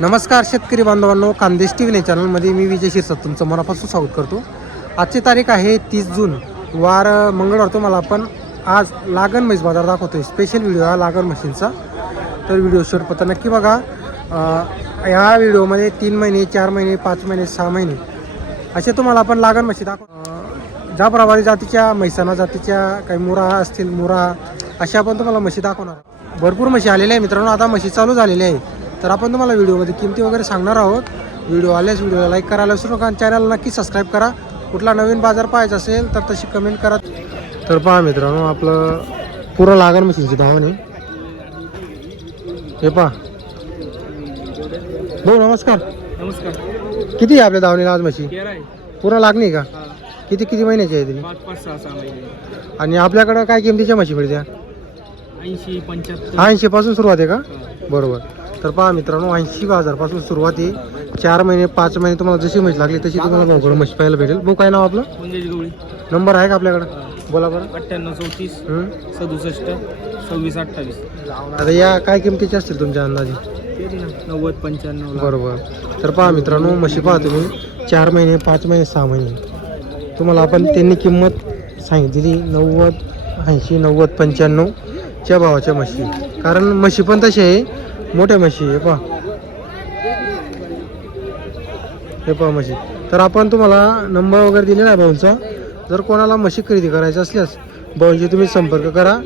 नमस्कार शेतकरी बांधवांनो, खानदेश टी व्ही चॅनलमध्ये मी विजय शिरसाट तुमचं मनापासून स्वागत करतो. आजची तारीख आहे 30 जून, वार मंगळवार. तुम्हाला आपण आज लागण म्हैस बाजार दाखवतोय. स्पेशल व्हिडिओ हा लागण म्हशींचा, तर व्हिडिओ शेवटपर्यंत नक्की बघा. ह्या व्हिडिओमध्ये 3 महिने, 4 महिने, 5 महिने, 6 महिने असे तुम्हाला आपण लागण म्हशी ज्या प्रभावी जातीच्या म्हैसाना जातीच्या काही मुरा असतील, मुरा अशा आपण तुम्हाला म्हशी दाखवणार. भरपूर म्हशी आलेल्या आहे मित्रांनो. आता म्हशी चालू झालेल्या आहे, तर आपण तुम्हाला व्हिडिओमध्ये किमती वगैरे सांगणार आहोत. व्हिडिओ आल्यास व्हिडिओला लाईक करायला विसरू नका आणि चॅनलला नक्की सबस्क्राईब करा. कुठला नवीन बाजार पाहायचा असेल तर तशी कमेंट करा. तर पहा मित्रांनो, आपलं पुरं लागण म्हशींची धावणी हे पहा. भाऊ नमस्कार. नमस्कार. किती आहे आपल्या धावणीला आज म्हशी? पुरं लागणी का? किती किती महिन्याची आहे तरी? 5-6 महिने. आणि आपल्याकडं काय किमतीच्या म्हशी मिळत्या? 80-85. 80 पासून सुरुवात आहे का? बरोबर. तर पहा मित्रांनो, 80,000 पासून सुरुवात आहे. 4 महिने 5 महिने तुम्हाला जशी म्हशी लागली तशी तुम्हाला भाऊकडे म्हशी पाहायला भेटेल. भाऊ काय नाव आपलं? मंगेश गवळी. नंबर आहे का आपल्याकडं? बोला बरं. 98-34 67 26-28. आता या काय किमतीचे असतील तुमच्या अंदाजे? 90-95. बरोबर. तर पहा मित्रांनो, म्हशी पहा तुम्ही 4 महिने 5 महिने 6 महिने तुम्हाला आपण त्यांनी किंमत सांगितलेली 90 80 90 95 च्या भावाच्या म्हशी. कारण म्हशी पण तशी आहे, मोठ्या म्हशी आहे. पहा हे पहा म्हशी. तर आपण तुम्हाला नंबर वगैरे दिलेला आहे भाऊंचा. जर कोणाला म्हशी खरेदी करायची असल्यास भाऊंशी तुम्ही संपर्क करा.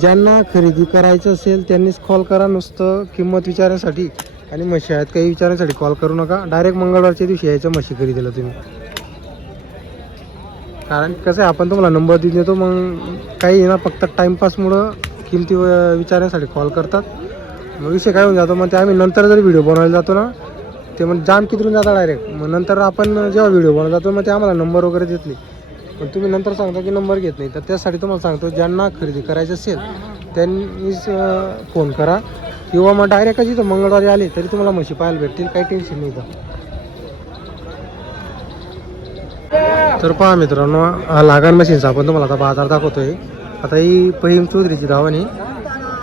ज्यांना खरेदी करायचं असेल त्यांनीच कॉल करा. नुसतं किंमत विचारण्यासाठी आणि म्हशी आहेत काही विचारण्यासाठी कॉल करू नका. डायरेक्ट मंगळवारच्या दिवशी यायचं म्हशी खरेदीला तुम्ही. कारण कसं आहे, आपण तुम्हाला नंबर देतो, मग काही ना फक्त टाईमपासमुळं किमती विचारण्यासाठी कॉल करतात. मग विषय काय होऊन जातो, मग ते आम्ही नंतर जर व्हिडिओ बनवायला जातो ना, ते मग जाम कितरून जातात डायरेक्ट. मग नंतर आपण जेव्हा व्हिडिओ बनवायला जातो मग ते आम्हाला नंबर वगैरे देत नाही. पण तुम्ही नंतर सांगता की नंबर घेत नाही. तर त्यासाठी तुम्हाला सांगतो, ज्यांना खरेदी करायचं असेल त्यांनीच फोन करा, किंवा मग डायरेक्टच इथं मंगळवारी आले तरी तुम्हाला म्हशी पाहायला भेटतील. काही टेन्शन नाही इथं. तर पहा मित्रांनो, लागण मशीनचा आपण तुम्हाला आता बाजार दाखवतोय. आता ही पहिम चौधरीची धावण आहे,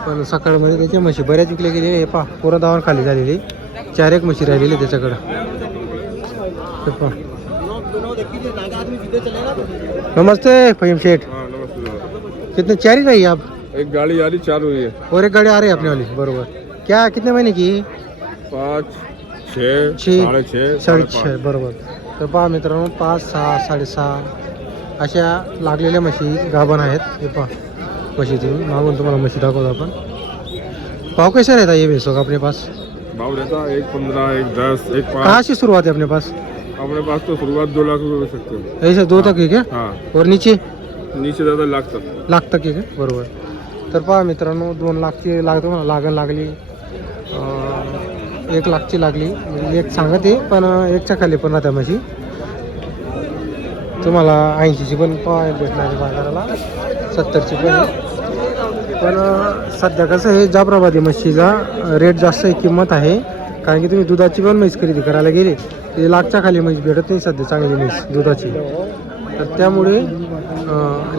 पण सकाळमध्ये त्याच्या म्हशी बऱ्याच विकल्या गेलेल्या आहे. पहा पूर्ण धावण खाली झालेली, 4 म्हशी राहिलेली त्याच्याकडं. तर पहा. नमस्ते फहीम शेठ. कितने 4 ही रही आप? एक गाड़ी आ रही 4 हुई है और एक गाड़ी आ रही है अपने वाली. बरोबर. क्या कितने महीने की? 5 6 6 6.5 6.5. बरोबर. तर पहा मित्रांनो, 5 6 6.5 अशा लागलेल्या म्हशी गाभण आहेत. हे पहा म्हशी, तुम्ही मागून तुम्हाला म्हशी दाखवतो आपण. भाव कैसे रहता है ये भैंसों का अपने पास? भाव रहता है 1 15 1 10 1 कहाँ 5. से शुरुआत है अपने पास? अपने पास तो शुरुआत 2 लाख रुपये हो सकते हो. ऐसे 2 तक है क्या? हाँ, और नीचे नीचे ज़्यादा लाख तक. लाख तक आहे का? बरोबर. तर पहा मित्रांनो, 2 लाखची तुम्हाला लागण लागली, 1 लाखची लागली. म्हणजे एक सांगत आहे, पण 1च्या खाली पण राहत्या म्हशी. तुम्हाला 80ची पण पाहायला भेटणार आहे बाजाराला, 70ची पण आहे. पण सध्या कसं आहे, जाफराबादी म्हशीचा रेट जास्त आहे, किंमत आहे. कारण की तुम्ही दुधाची पण म्हैस खरेदी करायला गेले ते लाखच्या खाली म्हैस भेटत नाही सध्या चांगली म्हैस दुधाची. तर त्यामुळे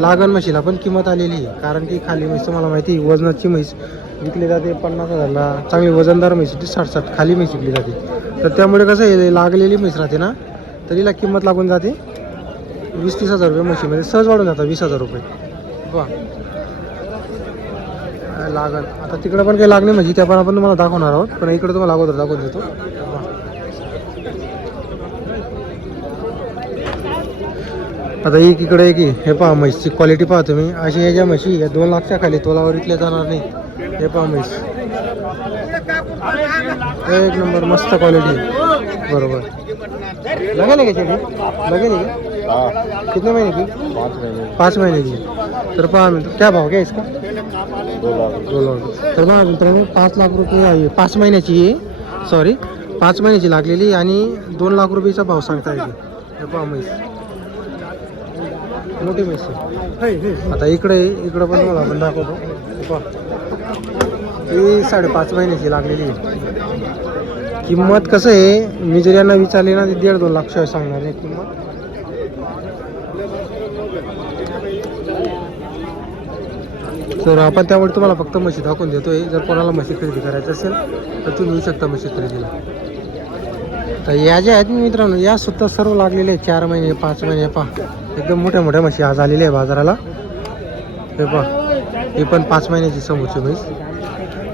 लागण म्हशीला पण किंमत आलेली आहे. कारण की खाली म्हैस तुम्हाला माहिती आहे, वजनाची म्हैस विकली जाते 50,000ला. चांगली वजनदार म्हैस 60-60 खाली म्हैस विकली जाते. तर त्यामुळे कसं आहे, लागलेली म्हैस राहते ना, तरीला किंमत लागून जाते 20-30 हजार रुपये. म्हशीमध्ये सहज वाढून जातात 20,000 रुपये. वा लागण. आता तिकडं पण काही लागणे म्हणजे त्या पण आपण तुम्हाला दाखवणार आहोत, पण इकडे तुम्हाला अगोदर दाखवून देतो. आता एक इकडे की हे पहा म्हैसची क्वालिटी पहा तुम्ही. अशी ह्या ज्या म्हशी या 2 लाखच्या खाली तोलावर विकल्या जाणार नाही. हे पहा म्हैस एक नंबर, मस्त क्वालिटी. बरोबर. लगेल का चेटी? लगेल का? कितने महीने की? 5 महीने की. तर पहा मित्र, क्या भाव क्या इसका? 2 लाख. तर पहा मित्रांनो, 5 लाख रुपये आहे. 5 महिन्याची आहे, सॉरी 5 महिन्याची लागलेली आणि 2 लाख रुपयेचा भाव सांगता येते. हे पहा म्हैस, मोठी म्हैस आहे. आता इकडे पण तुम्हाला आपण दाखवतो. पहा ही 5.5 महिन्याची लागलेली आहे. किंमत कसं आहे, मी जर यांना विचारले ना, 1.5-2 लाख शिवाय सांगणार आहे किंमत. तर आपण त्यामुळे तुम्हाला फक्त म्हशी दाखवून देतोय. जर कोणाला म्हशी खरेदी करायची असेल तर तुम्ही येऊ शकता म्हशी खरेदीला. तर या ज्या आहेत मित्रांनो, या सुद्धा सर्व लागलेले आहे 4 महिने 5 महिने पहा. एकदम मोठ्या मोठ्या म्हशी आज आलेल्या आहे बाजाराला. हे पहा, ही पण 5 महिन्याची समोरची म्हैस.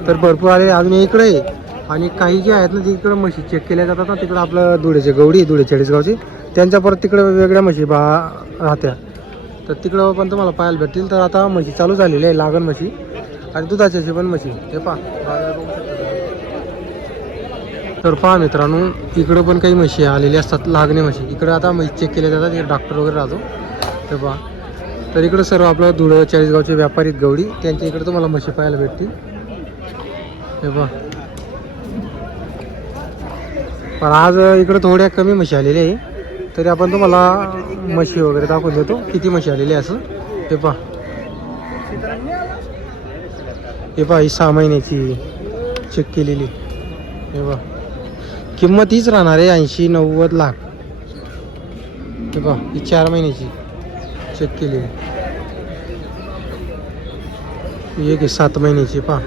तर भरपूर आले अजून इकडे आहे. आणि काही जे आहेत ना तिकडं म्हशी चेक केल्या जातात ना, तिकडं आपलं धुळेचे गवडी धुळे 40 गावची, त्यांच्या परत तिकडं वेगवेगळ्या म्हशी राहत्या. तर तिकडं पण तुम्हाला पाहायला भेटतील. तर आता म्हशी चालू झालेली आहे, लागण म्हशी आणि दुधाच्याची पण म्हशी. हे पहा, तर पहा मित्रांनो, इकडं पण काही म्हशी आलेल्या असतात लागणे म्हशी. इकडं आता म्हशी चेक केल्या जातात, इकडे डॉक्टर वगैरे राहतो. हे पहा, तर इकडं सर्व आपलं धुळं 40 गावचे व्यापारी गवडी, त्यांच्या इकडे तुम्हाला म्हशी पाहायला भेटतील. हे पहा, पण आज इकडं थोड्या कमी म्हशी आलेल्या आहे. तरी आपण तुम्हाला म्हशी वगैरे दाखवून देतो किती म्हशी आलेली आहे असं. हे पहा, हे पहा, ही 6 महिन्याची चेक केलेली. हे पहा, किंमत हीच राहणार आहे 80-90 लाख. हे पहा, ही 4 महिन्याची चेक केलेली. एक आहे 7 महिन्याची. पहा,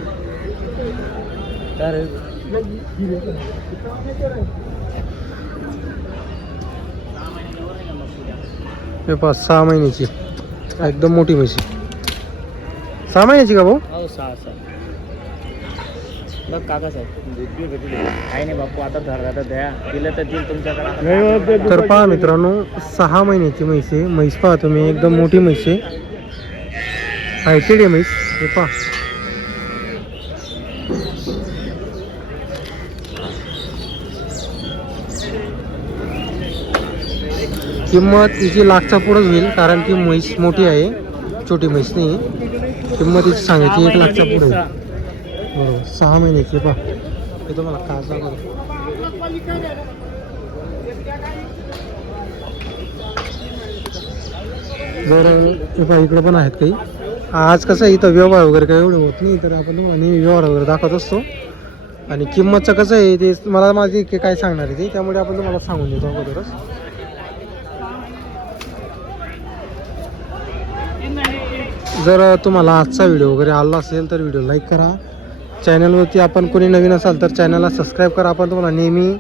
हे पहा 6 महिन्याची एकदम मोठी म्हशी. 6 महिन्याची का भाऊ? हो 6 बघ काका साहेब काही नाही बापू, आता धरा द्या दिलं तर दिल तुमच्याकडे. तर पहा मित्रांनो, 6 महिन्याची म्हैस आहे. म्हैस पहा तुम्ही, एकदम मोठी म्हैस आहे. हायटेड आहे म्हैस. हे पहा, किंमत हिची लाखच्या पुढंच होईल, कारण की म्हैस मोठी आहे, छोटी म्हैस नाही. किंमत हिची सांगायची 1 लाखच्या पुढे. बरोबर, 6 महिन्याची. पहा, हे तुम्हाला काच दाखवतो. जर हे पहा, इकडं पण आहेत काही. आज कसं इथं व्यवहार वगैरे काही एवढे होत नाही, तर आपण तुम्हाला नेहमी व्यवहार वगैरे दाखवत असतो. आणि किंमतचं कसं आहे ते मला माझी काय सांगणार आहे ते, त्यामुळे आपण तुम्हाला सांगून देतो अगोदरच. जर तुम्हाला आजचा व्हिडिओ वगैरे आला असेल तर व्हिडिओ लाईक करा. चॅनलवरती आपण कोणी नवीन असाल तर चॅनलला सबस्क्राईब करा. आपण तुम्हाला नेहमी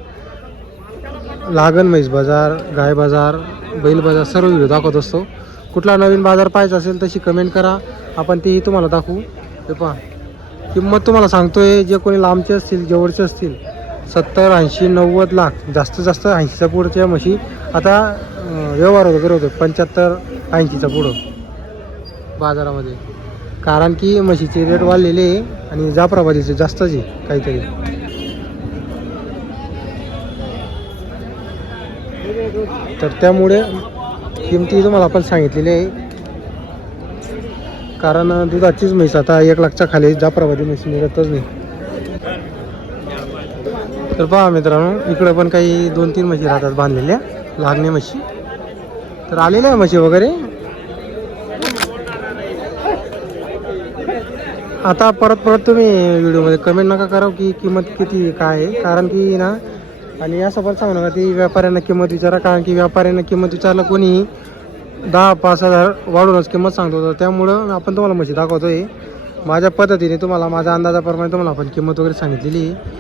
लागण म्हैस बाजार, गाय बाजार, बैल बाजार सर्व व्हिडिओ दाखवत असतो. कुठला नवीन बाजार पाहायचा असेल तशी कमेंट करा, आपण तेही तुम्हाला दाखवू. हे पहा, किंमत तुम्हाला सांगतोय, जे कोणी लांबचे असतील जवळचे असतील 70, 80, 90 लाख, जास्तीत जास्त 80च्या पुढच्या म्हशी आता व्यवहार वगैरे होतो 75, 80च्या पुढं बाजारामध्ये. कारण की म्हशीचे रेट वाढलेले आहे आणि जाफराबादीचे जास्तच आहे काहीतरी. तर त्यामुळे किमती तुम्हाला आपण सांगितलेली आहे, कारण दुधाचीच म्हैस आता 1 लाखच्या खाली जाफराबादी म्हैस मिळतच नाही. तर पहा मित्रांनो, इकडं पण काही 2-3 म्हशी राहतात बांधलेल्या लागणे म्हशी. तर आलेल्या आहे म्हशी वगैरे. आता परत तुम्ही व्हिडिओमध्ये कमेंट नका करा की किंमत किती काय आहे, कारण की ना, आणि असं पण सांगू नका की व्यापाऱ्यांना किंमत विचारा, कारण की व्यापाऱ्यांना किंमत विचारलं कोणी 10-5 हजार वाढूनच किंमत सांगतो. तर त्यामुळं आपण तुम्हाला म्हशी दाखवतो आहे माझ्या पद्धतीने, तुम्हाला माझ्या अंदाजाप्रमाणे तुम्हाला आपण किंमत वगैरे सांगितलेली आहे.